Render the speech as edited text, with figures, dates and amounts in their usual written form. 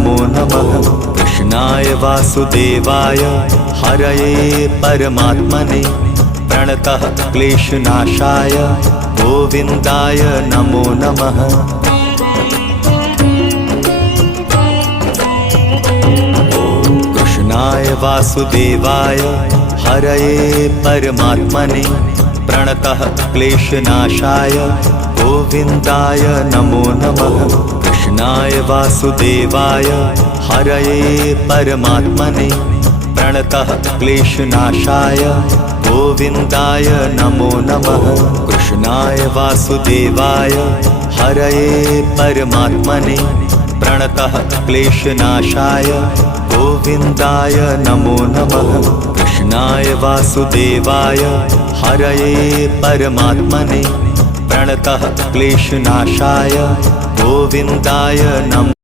नमो नमः। कृष्णाय वासुदेवाय हरये परमात्मने प्रणतः क्लेशनाशाय गोविन्दाय नमो नमः। कृष्णाय वासुदेवाय हरये परमात्मने प्रणतः क्लेशनाशाय गोविन्दाय नमो नमः। कृष्णाय वासुदेवाय हरये परमात्मने प्रणतः क्लेशनाशाय गोविन्दाय नमो नमः। कृष्णाय वासुदेवाय हरये परमात्मने प्रणतः क्लेशनाशाय गोविन्दाय नमो नमः। कृष्णाय वासुदेवाय हरये परमात्मने प्रणतः क्लेशनाशाय गोविन्दाय नमः।